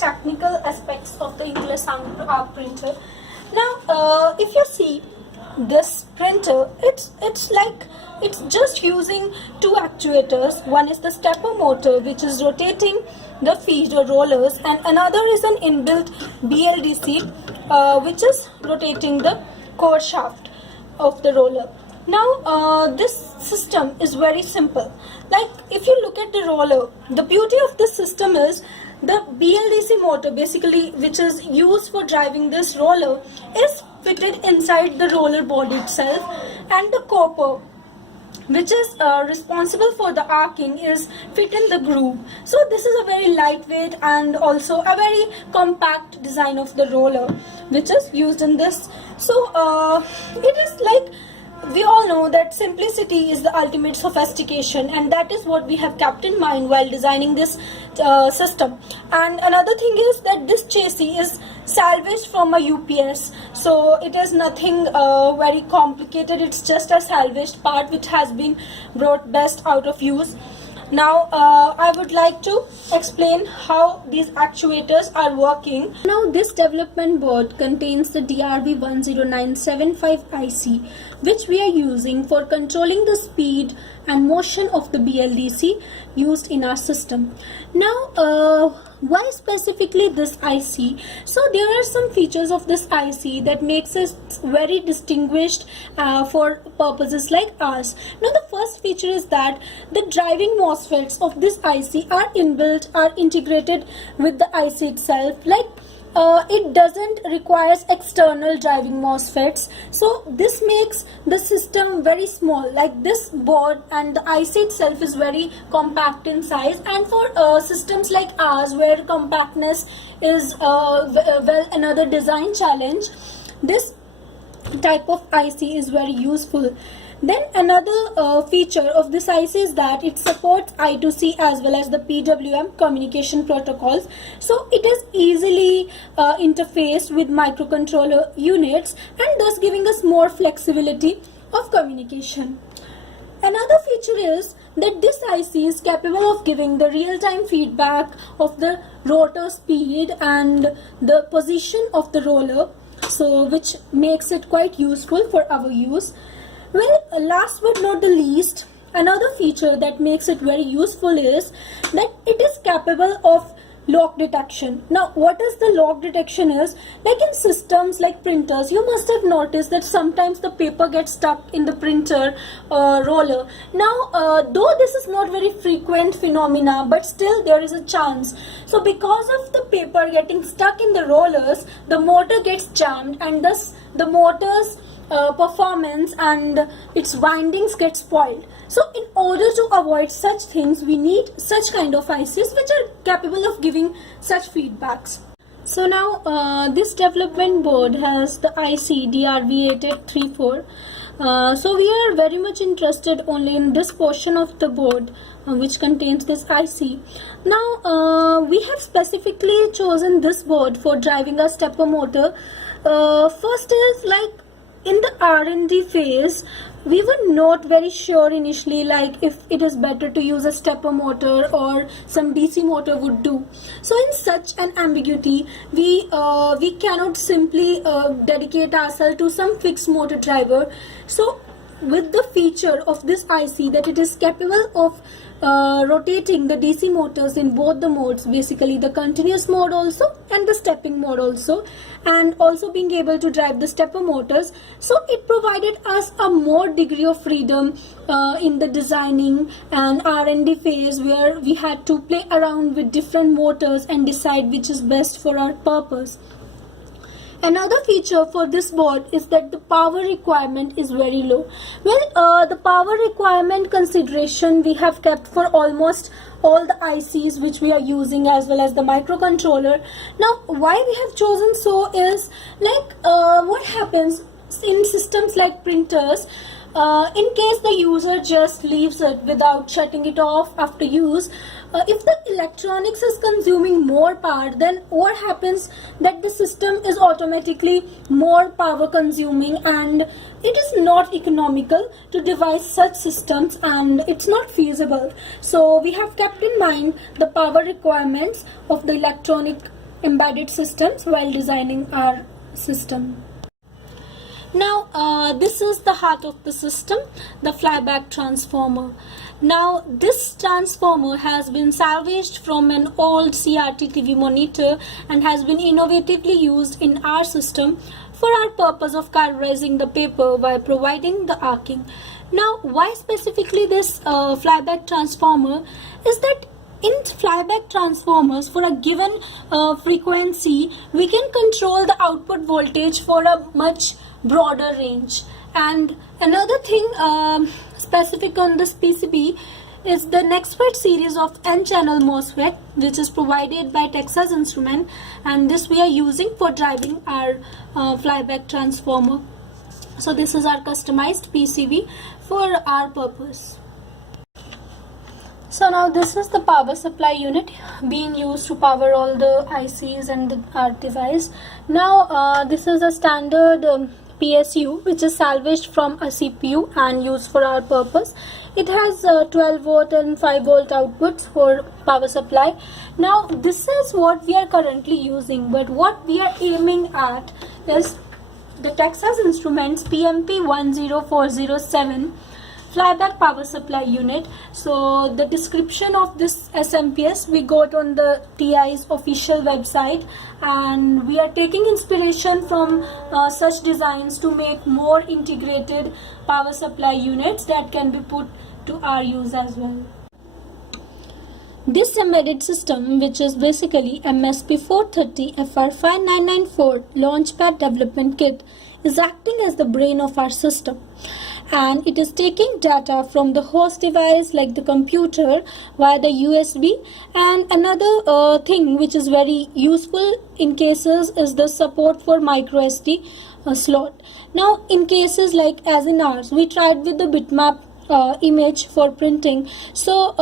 technical aspects of the Inkless art printer. Now, if you see this printer, it's just using two actuators. One is the stepper motor, which is rotating the feeder rollers, and another is an inbuilt BLDC, which is rotating the core shaft of the roller. Now, this system is very simple. Like, if you look at the roller, the beauty of this system is the BLDC motor, basically, which is used for driving this roller, is fitted inside the roller body itself, and the copper, which is responsible for the arcing, is fit in the groove. So this is a very lightweight and also a very compact design of the roller, which is used in this. So it is like, we all know that simplicity is the ultimate sophistication, and that is what we have kept in mind while designing this system. And another thing is that this chassis is salvaged from a UPS, so it is nothing very complicated. It's just a salvaged part which has been brought best out of use. Now, I would like to explain how these actuators are working. Now, this development board contains the DRV10975 IC, which we are using for controlling the speed and motion of the BLDC used in our system. Now, why specifically this IC? So there are some features of this IC that makes it very distinguished for purposes like ours. Now, the first feature is that the driving MOSFETs of this IC are inbuilt, are integrated with the IC itself. Like, it doesn't require external driving MOSFETs, so this makes the system very small. Like, this board and the IC itself is very compact in size, and for systems like ours where compactness is well another design challenge, this type of IC is very useful. Then another feature of this IC is that it supports I2C as well as the PWM communication protocols. So it is easily interfaced with microcontroller units, and thus giving us more flexibility of communication. Another feature is that this IC is capable of giving the real-time feedback of the rotor speed and the position of the roller, so which makes it quite useful for our use. Well, last but not the least, another feature that makes it very useful is that it is capable of lock detection. Now, what is the lock detection is? Like, in systems like printers, you must have noticed that sometimes the paper gets stuck in the printer roller. Now, though this is not very frequent phenomena, but still there is a chance. So because of the paper getting stuck in the rollers, the motor gets jammed, and thus the motor's performance and its windings get spoiled. So in order to avoid such things, we need such kind of ICs which are capable of giving such feedbacks. So now this development board has the IC DRV8834. So we are very much interested only in this portion of the board which contains this IC. Now we have specifically chosen this board for driving a stepper motor. First is, like, in the R&D phase, we were not very sure initially, like, if it is better to use a stepper motor or some DC motor would do. So in such an ambiguity, we cannot simply dedicate ourselves to some fixed motor driver. So with the feature of this IC that it is capable of rotating the DC motors in both the modes, basically the continuous mode also and the stepping mode also, and also being able to drive the stepper motors, so it provided us a more degree of freedom in the designing and R&D phase, where we had to play around with different motors and decide which is best for our purpose. Another feature for this board is that the power requirement is very low. Well, the power requirement consideration we have kept for almost all the ICs which we are using, as well as the microcontroller. Now, why we have chosen so is, like, what happens in systems like printers, in case the user just leaves it without shutting it off after use, if the electronics is consuming more power, then what happens that the system is automatically more power consuming, and it is not economical to devise such systems, and it's not feasible. So we have kept in mind the power requirements of the electronic embedded systems while designing our system. Now this is the heart of the system, the flyback transformer. Now this transformer has been salvaged from an old CRT TV monitor and has been innovatively used in our system for our purpose of colorizing the paper by providing the arcing. Now why specifically this flyback transformer is that in flyback transformers, for a given frequency, we can control the output voltage for a much broader range. And another thing specific on this PCB is the NextFET series of N-channel MOSFET, which is provided by Texas Instruments, and this we are using for driving our flyback transformer. So this is our customized PCB for our purpose. So now this is the power supply unit being used to power all the ICs and our device. Now this is a standard PSU which is salvaged from a CPU and used for our purpose. It has 12 volt and 5 volt outputs for power supply. Now this is what we are currently using, but what we are aiming at is the Texas Instruments PMP10407 flyback power supply unit. So the description of this SMPS we got on the TI's official website, and we are taking inspiration from such designs to make more integrated power supply units that can be put to our use as well. This embedded system, which is basically MSP430 FR5994 Launchpad Development Kit, is acting as the brain of our system, and it is taking data from the host device like the computer via the USB. And another thing which is very useful in cases is the support for micro SD slot. Now in cases like as in ours, we tried with the bitmap image for printing. So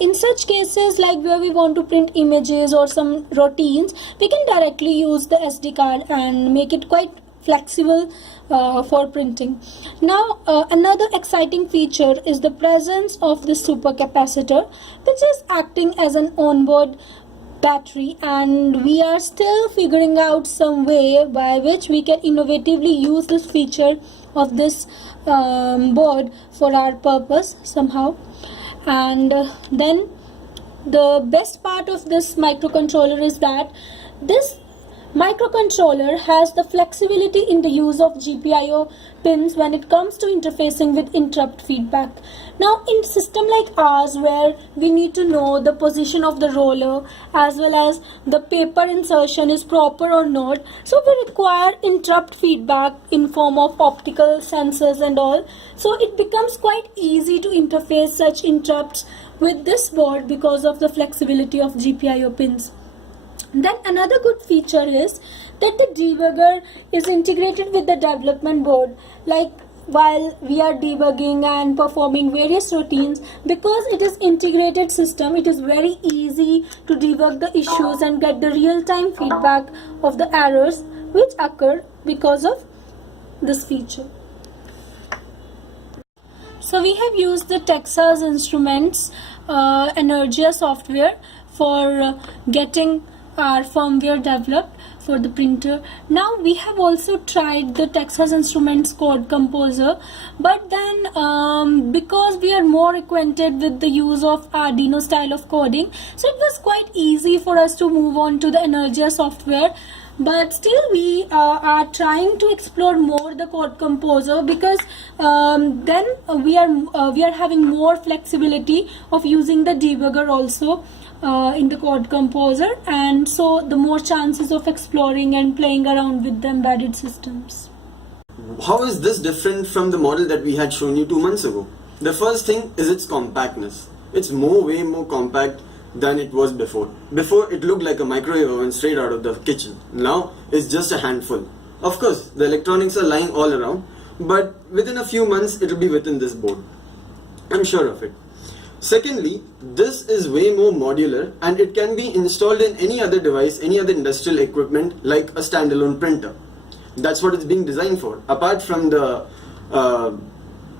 in such cases like where we want to print images or some routines, we can directly use the SD card and make it quite flexible for printing. Now another exciting feature is the presence of the supercapacitor, which is acting as an onboard battery, and we are still figuring out some way by which we can innovatively use this feature of this board for our purpose somehow. And then the best part of this microcontroller is that this microcontroller has the flexibility in the use of GPIO pins when it comes to interfacing with interrupt feedback. Now in a system like ours, where we need to know the position of the roller as well as the paper insertion is proper or not, so we require interrupt feedback in form of optical sensors and all. So it becomes quite easy to interface such interrupts with this board because of the flexibility of GPIO pins. Then another good feature is that the debugger is integrated with the development board. Like while we are debugging and performing various routines, because it is integrated system, it is very easy to debug the issues and get the real-time feedback of the errors which occur because of this feature. So we have used the Texas Instruments Energia software for getting our firmware developed for the printer. Now we have also tried the Texas Instruments Code Composer, but then because we are more acquainted with the use of Arduino style of coding, so it was quite easy for us to move on to the Energia software. But still we are trying to explore more the Code Composer, because then we are having more flexibility of using the debugger also in the Code Composer, and so the more chances of exploring and playing around with the embedded systems. How is this different from the model that we had shown you 2 months ago? The first thing is its compactness. It's way more compact than it was before. Before it looked like a microwave oven straight out of the kitchen. Now it's just a handful. Of course, the electronics are lying all around, but within a few months it will be within this board. I'm sure of it. Secondly, this is way more modular and it can be installed in any other device, any other industrial equipment like a standalone printer. That's what it's being designed for. Apart from the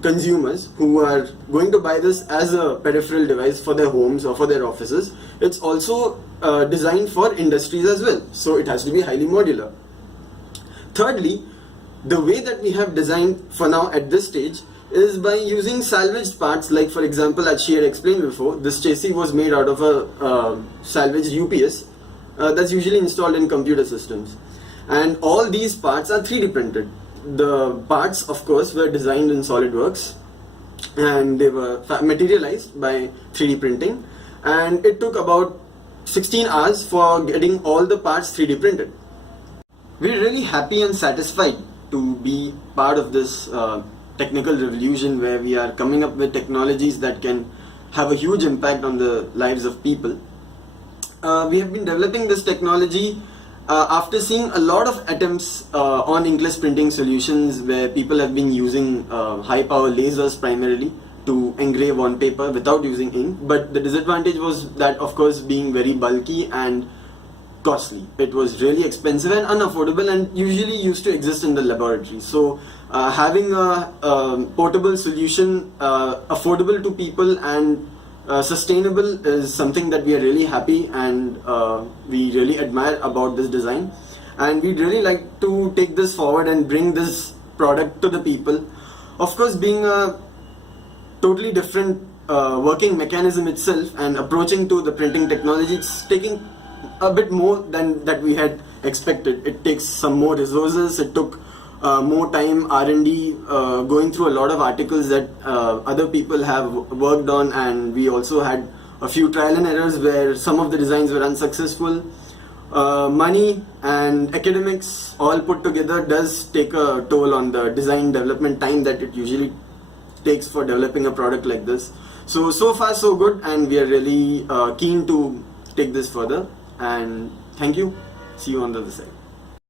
consumers who are going to buy this as a peripheral device for their homes or for their offices, it's also designed for industries as well. So it has to be highly modular. Thirdly, the way that we have designed for now at this stage is by using salvaged parts, like for example, as she had explained before, this chassis was made out of a salvaged UPS that's usually installed in computer systems. And all these parts are 3D printed. The parts, of course, were designed in SolidWorks and they were materialized by 3D printing, and it took about 16 hours for getting all the parts 3D printed. We're really happy and satisfied to be part of this technical revolution where we are coming up with technologies that can have a huge impact on the lives of people. We have been developing this technology after seeing a lot of attempts on inkless printing solutions where people have been using high power lasers primarily to engrave on paper without using ink, but the disadvantage was that, of course, being very bulky and costly. It was really expensive and unaffordable and usually used to exist in the laboratory. So having a portable solution, affordable to people and sustainable, is something that we are really happy and we really admire about this design, and we'd really like to take this forward and bring this product to the people. Of course, being a totally different working mechanism itself and approaching to the printing technology, it's taking a bit more than that we had expected. It takes some more resources, it took more time, R&D, going through a lot of articles that other people have worked on, and we also had a few trial and errors where some of the designs were unsuccessful. Money and academics all put together does take a toll on the design development time that it usually takes for developing a product like this. So far so good, and we are really keen to take this further, and thank you. See you on the other side.